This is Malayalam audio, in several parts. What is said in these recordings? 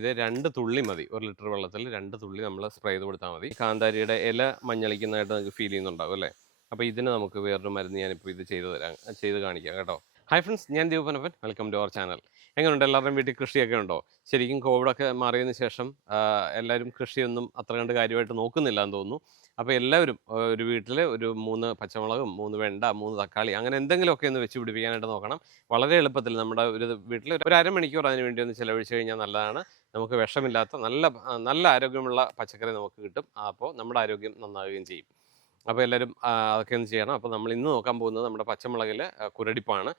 ഇത് 2 തുള്ളി മതി. 1 ലിറ്റർ വെള്ളത്തിൽ 2 തുള്ളി നമ്മൾ സ്പ്രേ ചെയ്ത് കൊടുത്താൽ മതി. കാന്താരിയുടെ ഇല മഞ്ഞളിക്കുന്നതായിട്ട് നിങ്ങൾക്ക് ഫീൽ ചെയ്യുന്നുണ്ടാവും അല്ലേ? അപ്പോൾ ഇതിന് നമുക്ക് വേറൊരു മരുന്ന് ഞാനിപ്പോൾ ഇത് ചെയ്ത് കാണിക്കാം കേട്ടോ. ഹായ് ഫ്രണ്ട്സ്, ഞാൻ Deepanappan. Welcome to our channel. എങ്ങനെയുണ്ട്? എല്ലാവരുടെയും വീട്ടിൽ കൃഷിയൊക്കെ ഉണ്ടോ? ശരിക്കും കോവിഡൊക്കെ മാറിയതിന് ശേഷം എല്ലാവരും കൃഷിയൊന്നും അത്ര കണ്ട് കാര്യമായിട്ട് നോക്കുന്നില്ല എന്ന് തോന്നുന്നു. അപ്പോൾ എല്ലാവരും ഒരു വീട്ടിൽ ഒരു 3 പച്ചമുളകും 3 വെണ്ട 3 തക്കാളി അങ്ങനെ എന്തെങ്കിലുമൊക്കെ ഒന്ന് വെച്ച് പിടിപ്പിക്കാനായിട്ട് നോക്കണം. വളരെ എളുപ്പത്തിൽ നമ്മുടെ ഒരു വീട്ടിൽ ഒരു അരമണിക്കൂർ അതിന് വേണ്ടി ഒന്ന് ചിലവഴിച്ച് കഴിഞ്ഞാൽ നല്ലതാണ്. നമുക്ക് വിഷമില്ലാത്ത നല്ല ആരോഗ്യമുള്ള പച്ചക്കറി നമുക്ക് കിട്ടും. അപ്പോൾ നമ്മുടെ ആരോഗ്യം നന്നാവുകയും ചെയ്യും. അപ്പോൾ എല്ലാവരും അതൊക്കെ ഒന്ന് ചെയ്യണം. അപ്പോൾ നമ്മൾ ഇന്ന് നോക്കാൻ പോകുന്നത് നമ്മുടെ പച്ചമുളകിൽ കുരടിപ്പാണ്.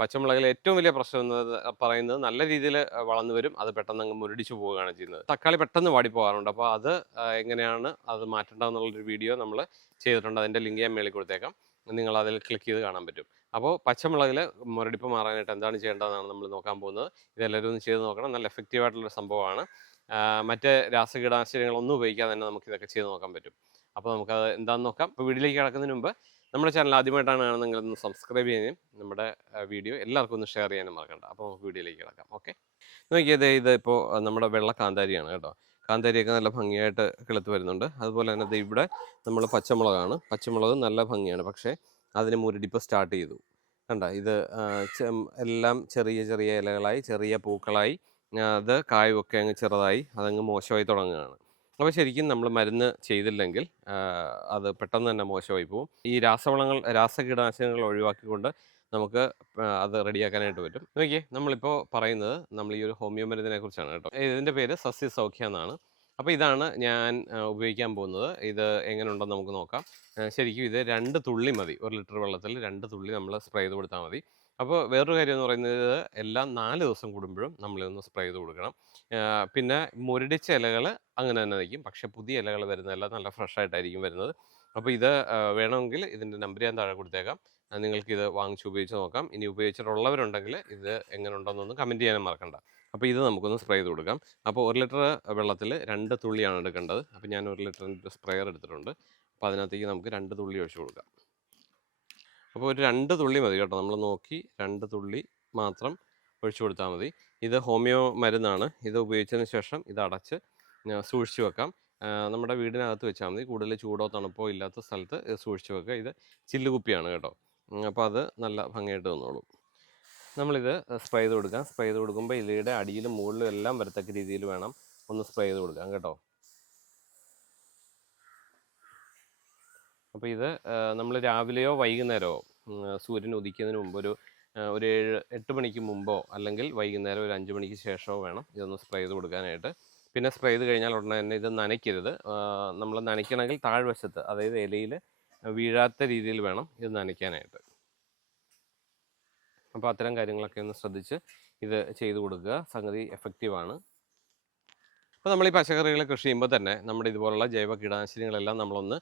പച്ചമുളകിൽ ഏറ്റവും വലിയ പ്രശ്നം എന്നത് പറയുന്നത് നല്ല രീതിയിൽ വളർന്നു വരും, അത് പെട്ടെന്ന് അങ്ങ് മുരടിച്ചു പോവുകയാണ് ചെയ്യുന്നത്. തക്കാളി പെട്ടെന്ന് വാടിപ്പോകാറുണ്ട്. അപ്പോൾ അത് എങ്ങനെയാണ് അത് മാറ്റേണ്ടതെന്നുള്ളൊരു വീഡിയോ നമ്മൾ ചെയ്തിട്ടുണ്ട്. അതിൻ്റെ ലിങ്ക് ഞാൻ മേളിൽ കൊടുത്തേക്കാം. നിങ്ങൾ അതിൽ ക്ലിക്ക് ചെയ്ത് കാണാൻ പറ്റും. അപ്പോൾ പച്ചമുളകിൽ മുരടിപ്പ് മാറാനായിട്ട് എന്താണ് ചെയ്യേണ്ടതെന്നാണ് നമ്മൾ നോക്കാൻ പോകുന്നത്. ഇതെല്ലാവരും ഒന്ന് ചെയ്ത് നോക്കണം. നല്ല എഫക്റ്റീവായിട്ടുള്ളൊരു സംഭവമാണ്. മറ്റ് രാസകീടനാശിനികളൊന്നും ഉപയോഗിക്കാതെ തന്നെ നമുക്കിതൊക്കെ ചെയ്ത് നോക്കാൻ പറ്റും. അപ്പോൾ നമുക്കത് എന്താണെന്ന് നോക്കാം. അപ്പോൾ വീഡിയോയിലേക്ക് കിടക്കുന്നതിന് മുമ്പ് നമ്മുടെ ചാനൽ ആദ്യമായിട്ടാണ് കാണുന്നതെങ്കിൽ ഒന്ന് സബ്സ്ക്രൈബ് ചെയ്യാനും നമ്മുടെ വീഡിയോ എല്ലാവർക്കും ഒന്ന് ഷെയർ ചെയ്യാനും മറക്കണ്ട. അപ്പോൾ നമുക്ക് വീഡിയോയിലേക്ക് കിടക്കാം. ഓക്കെ, നോക്കിയത് ഇത് ഇപ്പോൾ നമ്മുടെ വെള്ള കാന്താരിയാണ് കേട്ടോ. കാന്താരിയൊക്കെ നല്ല ഭംഗിയായിട്ട് കിളുത്ത് വരുന്നുണ്ട്. അതുപോലെ തന്നെ ഇവിടെ നമ്മൾ പച്ചമുളകാണ്. പച്ചമുളക് നല്ല ഭംഗിയാണ്, പക്ഷേ അതിന് മുരടിപ്പ് സ്റ്റാർട്ട് ചെയ്തു. കണ്ട ഇത് എല്ലാം ചെറിയ ചെറിയ ഇലകളായി, ചെറിയ പൂക്കളായി, അത് കായുമൊക്കെ അങ്ങ് ചെറുതായി അതങ്ങ് മോശമായി തുടങ്ങുകയാണ്. അപ്പോൾ ശരിക്കും നമ്മൾ മരുന്ന് ചെയ്തില്ലെങ്കിൽ അത് പെട്ടെന്ന് തന്നെ മോശമായി പോകും. ഈ രാസകീടനാശിനികൾ ഒഴിവാക്കിക്കൊണ്ട് നമുക്ക് അത് റെഡിയാക്കാനായിട്ട് പറ്റും. നോക്കിയേ, നമ്മളിപ്പോൾ പറയുന്നത് നമ്മൾ ഈ ഒരു ഹോമിയോ മരുന്നിനെ കുറിച്ചാണ് കേട്ടോ. ഇതിൻ്റെ പേര് സസ്യസൗഖ്യ എന്നാണ്. അപ്പോൾ ഇതാണ് ഞാൻ ഉപയോഗിക്കാൻ പോകുന്നത്. ഇത് എങ്ങനെ ഉണ്ടെന്ന് നമുക്ക് നോക്കാം. ശരിക്കും ഇത് 2 തുള്ളി മതി. 1 ലിറ്റർ വെള്ളത്തിൽ 2 തുള്ളി നമ്മൾ സ്പ്രേ ചെയ്ത് കൊടുത്താൽ മതി. അപ്പോൾ വേറൊരു കാര്യം എന്ന് പറയുന്നത്, എല്ലാം 4 ദിവസം കൂടുമ്പോഴും നമ്മളിതൊന്ന് സ്പ്രേ ചെയ്ത് കൊടുക്കണം. പിന്നെ മുരടിച്ച ഇലകൾ അങ്ങനെ തന്നെ നിൽക്കും, പക്ഷേ പുതിയ ഇലകൾ വരുന്നതല്ല, നല്ല ഫ്രഷ് ആയിട്ടായിരിക്കും വരുന്നത്. അപ്പോൾ ഇത് വേണമെങ്കിൽ ഇതിൻ്റെ നമ്പർ ഞാൻ താഴെ കൊടുത്തേക്കാം. നിങ്ങൾക്കിത് വാങ്ങിച്ച് ഉപയോഗിച്ച് നോക്കാം. ഇനി ഉപയോഗിച്ചിട്ടുള്ളവരുണ്ടെങ്കിൽ ഇത് എങ്ങനെ ഉണ്ടെന്നൊന്ന് കമൻറ്റ് ചെയ്യാനും മറക്കണ്ട. അപ്പോൾ ഇത് നമുക്കൊന്ന് സ്പ്രേ ചെയ്ത് കൊടുക്കാം. അപ്പോൾ 1 ലിറ്റർ വെള്ളത്തിൽ 2 തുള്ളിയാണ് എടുക്കേണ്ടത്. അപ്പോൾ ഞാൻ 1 ലിറ്ററിൻ്റെ സ്പ്രെയർ എടുത്തിട്ടുണ്ട്. അപ്പോൾ അതിനകത്തേക്ക് നമുക്ക് 2 തുള്ളി ഒഴിച്ച് കൊടുക്കാം. അപ്പോൾ ഒരു 2 തുള്ളി മതി കേട്ടോ. നമ്മൾ നോക്കി 2 തുള്ളി മാത്രം ഒഴിച്ചു കൊടുത്താൽ മതി. ഇത് ഹോമിയോ മരുന്നാണ്. ഇത് ഉപയോഗിച്ചതിന് ശേഷം ഇത് അടച്ച് സൂക്ഷിച്ച് വെക്കാം. നമ്മുടെ വീടിനകത്ത് വെച്ചാൽ മതി. കൂടുതൽ ചൂടോ തണുപ്പോ ഇല്ലാത്ത സ്ഥലത്ത് സൂക്ഷിച്ച് വെക്കുക. ഇത് ചില്ലുകുപ്പിയാണ് കേട്ടോ. അപ്പോൾ അത് നല്ല ഭംഗിയായിട്ട് നിന്നോളും. നമ്മളിത് സ്പ്രേ ചെയ്ത് കൊടുക്കാം. സ്പ്രേ ചെയ്ത് കൊടുക്കുമ്പോൾ ഇലയുടെ അടിയിലും മുകളിലും എല്ലാം വരത്തക്ക രീതിയിൽ വേണം ഒന്ന് സ്പ്രേ ചെയ്ത് കൊടുക്കാം കേട്ടോ. അപ്പോൾ ഇത് നമ്മൾ രാവിലെയോ വൈകുന്നേരമോ സൂര്യൻ ഉദിക്കുന്നതിന് മുമ്പ് ഒരു 7-8 മണിക്ക് മുമ്പോ അല്ലെങ്കിൽ വൈകുന്നേരം ഒരു 5 മണിക്ക് ശേഷമോ വേണം ഇതൊന്ന് സ്പ്രേ ചെയ്ത് കൊടുക്കാനായിട്ട്. പിന്നെ സ്പ്രേ ചെയ്ത് കഴിഞ്ഞാൽ ഉടനെ തന്നെ ഇത് നനയ്ക്കരുത്. നമ്മൾ നനയ്ക്കണമെങ്കിൽ താഴ്വശത്ത്, അതായത് ഇലയിൽ വീഴാത്ത രീതിയിൽ വേണം ഇത് നനയ്ക്കാനായിട്ട്. അപ്പോൾ അത്തരം കാര്യങ്ങളൊക്കെ ഒന്ന് ശ്രദ്ധിച്ച് ഇത് ചെയ്ത് കൊടുക്കുക. സംഗതി എഫക്റ്റീവാണ്. അപ്പോൾ നമ്മൾ ഈ പച്ചക്കറികൾ കൃഷി ചെയ്യുമ്പോൾ തന്നെ നമ്മുടെ ഇതുപോലുള്ള ജൈവ കീടനാശിനികളെല്ലാം നമ്മളൊന്ന്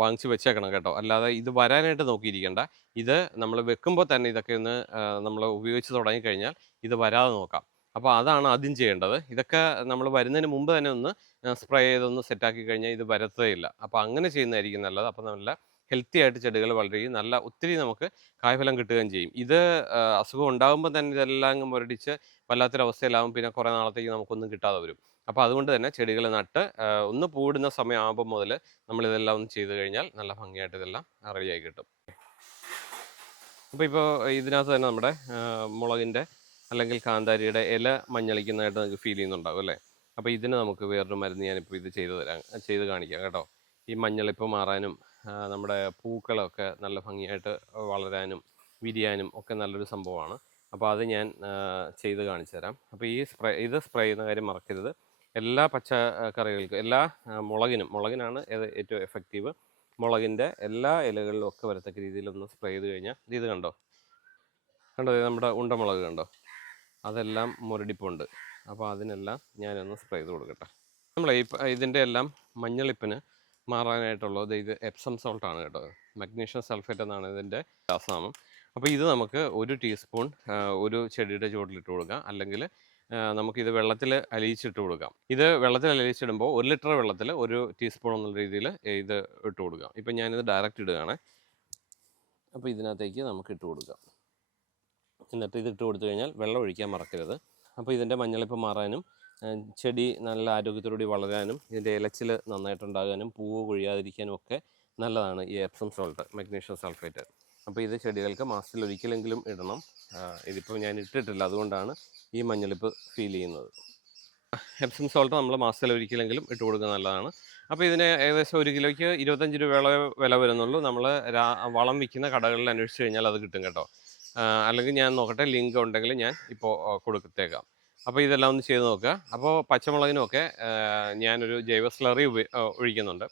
വാങ്ങിച്ച് വെച്ചേക്കണം കേട്ടോ. അല്ലാതെ ഇത് വരാനായിട്ട് നോക്കിയിരിക്കേണ്ട. ഇത് നമ്മൾ വെക്കുമ്പോൾ തന്നെ ഇതൊക്കെ ഒന്ന് നമ്മൾ ഉപയോഗിച്ച് തുടങ്ങിക്കഴിഞ്ഞാൽ ഇത് വരാതെ നോക്കാം. അപ്പോൾ അതാണ് ആദ്യം ചെയ്യേണ്ടത്. ഇതൊക്കെ നമ്മൾ വരുന്നതിന് മുമ്പ് തന്നെ ഒന്ന് സ്പ്രേ ചെയ്തൊന്ന് സെറ്റാക്കി കഴിഞ്ഞാൽ ഇത് വരത്തേയില്ല. അപ്പോൾ അങ്ങനെ ചെയ്യുന്നതായിരിക്കും നല്ലത്. അപ്പോൾ നല്ല ഹെൽത്തി ആയിട്ട് ചെടികൾ വളരുകയും ഒത്തിരി നമുക്ക് കായ്ഫലം കിട്ടുകയും ചെയ്യും. ഇത് അസുഖം ഉണ്ടാകുമ്പോൾ തന്നെ ഇതെല്ലാം അങ്ങ് മുരടിച്ച് വല്ലാത്തൊരവസ്ഥയിലാകും. പിന്നെ കുറേ നാളത്തേക്ക് നമുക്കൊന്നും കിട്ടാതെ വരും. അപ്പോൾ അതുകൊണ്ട് തന്നെ ചെടികൾ നട്ട് ഒന്ന് പൂടുന്ന സമയമാകുമ്പോൾ മുതൽ നമ്മളിതെല്ലാം ഒന്ന് ചെയ്ത് കഴിഞ്ഞാൽ നല്ല ഭംഗിയായിട്ട് ഇതെല്ലാം റെഡിയായി കിട്ടും. അപ്പോൾ ഇപ്പോൾ ഇതിനകത്ത് തന്നെ നമ്മുടെ മുളകിൻ്റെ അല്ലെങ്കിൽ കാന്താരിയുടെ ഇല മഞ്ഞളിക്കുന്നതായിട്ട് നിങ്ങൾക്ക് ഫീൽ ചെയ്യുന്നുണ്ടാവും അല്ലേ? അപ്പോൾ ഇതിന് നമുക്ക് വേറൊരു മരുന്ന് ഞാനിപ്പോൾ ഇത് ചെയ്ത് കാണിക്കാം കേട്ടോ. ഈ മഞ്ഞളിപ്പ് മാറാനും നമ്മുടെ പൂക്കളൊക്കെ നല്ല ഭംഗിയായിട്ട് വളരാനും വിരിയാനും ഒക്കെ നല്ലൊരു സംഭവമാണ്. അപ്പോൾ അത് ഞാൻ ചെയ്ത് കാണിച്ചു തരാം. അപ്പോൾ ഇത് സ്പ്രേ ചെയ്യുന്ന കാര്യം മറക്കരുത്. എല്ലാ പച്ചക്കറികൾക്കും, എല്ലാ മുളകിനാണ് ഏറ്റവും എഫക്റ്റീവ്. മുളകിൻ്റെ എല്ലാ ഇലകളിലും ഒക്കെ വരത്തക്ക രീതിയിലൊന്ന് സ്പ്രേ ചെയ്ത് കഴിഞ്ഞാൽ ഇത് കണ്ടോ നമ്മുടെ ഉണ്ടമുളക് കണ്ടോ, അതെല്ലാം മുരടിപ്പുണ്ട്. അപ്പോൾ അതിനെല്ലാം ഞാനൊന്ന് സ്പ്രേ ചെയ്ത് കൊടുക്കട്ടെ. ഇതിൻ്റെ എല്ലാം മഞ്ഞളിപ്പിന് മാറാനായിട്ടുള്ളത് ഇത് എപ്സം സോൾട്ടാണ് കേട്ടോ. മഗ്നീഷ്യം സൾഫേറ്റ് എന്നാണ് ഇതിൻ്റെ രാസനാമം. അപ്പോൾ ഇത് നമുക്ക് 1 ടീസ്പൂൺ ഒരു ചെടിയുടെ ചുവട്ടിലിട്ട് കൊടുക്കാം, അല്ലെങ്കിൽ നമുക്കിത് വെള്ളത്തിൽ അലിയിച്ചിട്ട് കൊടുക്കാം. ഇത് വെള്ളത്തിൽ അലിയിച്ചിടുമ്പോൾ 1 ലിറ്റർ വെള്ളത്തിൽ 1 ടീസ്പൂൺ എന്നുള്ള രീതിയിൽ ഇത് ഇട്ട് കൊടുക്കാം. ഇപ്പം ഞാനിത് ഡയറക്റ്റ് ഇടുകയാണ്. അപ്പോൾ ഇതിനകത്തേക്ക് നമുക്ക് ഇട്ട് കൊടുക്കാം. എന്നിട്ട് ഇത് ഇട്ട് കൊടുത്തു കഴിഞ്ഞാൽ വെള്ളം ഒഴിക്കാൻ മറക്കരുത്. അപ്പോൾ ഇതിൻ്റെ മഞ്ഞളിപ്പ് മാറാനും ചെടി നല്ല ആരോഗ്യത്തോടുകൂടി വളരാനും ഇതിൻ്റെ ഇലച്ചിൽ നന്നായിട്ടുണ്ടാകാനും പൂവ് കൊഴിയാതിരിക്കാനും ഒക്കെ നല്ലതാണ് ഈ എപ്സം സോൾട്ട്, മഗ്നീഷ്യം സൾഫേറ്റ്. അപ്പോൾ ഇത് ചെടികൾക്ക് മാസത്തിൽ ഒരിക്കലെങ്കിലും ഇടണം. ഇതിപ്പോൾ ഞാൻ ഇട്ടിട്ടില്ല, അതുകൊണ്ടാണ് ഈ മഞ്ഞളിപ്പ് ഫീൽ ചെയ്യുന്നത്. എപ്സം സോൾട്ട് നമ്മൾ മാസത്തിൽ ഒരിക്കലെങ്കിലും ഇട്ട് കൊടുക്കുന്നത് നല്ലതാണ്. അപ്പോൾ ഇതിന് ഏകദേശം 1 കിലോയ്ക്ക് 25 രൂപയോളം വില വരുന്നുള്ളൂ. നമ്മൾ വളം വിൽക്കുന്ന കടകളിൽ അന്വേഷിച്ച് കഴിഞ്ഞാൽ അത് കിട്ടും കേട്ടോ. അല്ലെങ്കിൽ ഞാൻ നോക്കട്ടെ, ലിങ്ക് ഉണ്ടെങ്കിൽ ഞാൻ ഇപ്പോൾ കൊടുത്തേക്കാം. അപ്പോൾ ഇതെല്ലാം ഒന്ന് ചെയ്ത് നോക്കുക. അപ്പോൾ പച്ചമുളകിനുമൊക്കെ ഞാനൊരു ജൈവ സ്ലറി ഒഴിക്കുന്നുണ്ട്.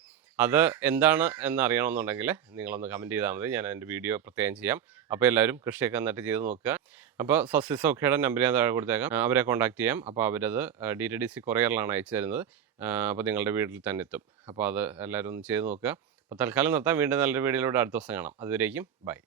അത് എന്താണ് എന്നറിയണമെന്നുണ്ടെങ്കിൽ നിങ്ങളൊന്ന് കമൻറ്റ് ചെയ്താൽ മതി, ഞാൻ അതിൻ്റെ വീഡിയോ പ്രത്യേകം ചെയ്യാം. അപ്പോൾ എല്ലാവരും കൃഷിയൊക്കെ നന്നായിട്ട് ചെയ്ത് നോക്കുക. അപ്പോൾ സസ്യസൗഖ്യയുടെ നമ്പർ ഞാൻ താഴെ കൊടുത്തേക്കാം, അവരെ കോൺടാക്ട് ചെയ്യാം. അപ്പോൾ അവരത് DTDC കൊറിയറിലാണ് അയച്ചു തരുന്നത്. അപ്പോൾ നിങ്ങളുടെ വീട്ടിൽ തന്നെ എത്തും. അപ്പോൾ അത് എല്ലാവരും ഒന്ന് ചെയ്ത് നോക്കുക. അപ്പോൾ തൽക്കാലം നിർത്താം. വീണ്ടും നല്ലൊരു വീഡിയോയിലൂടെ അടുത്ത ദിവസം കാണാം. അതുവരേക്കും ബൈ.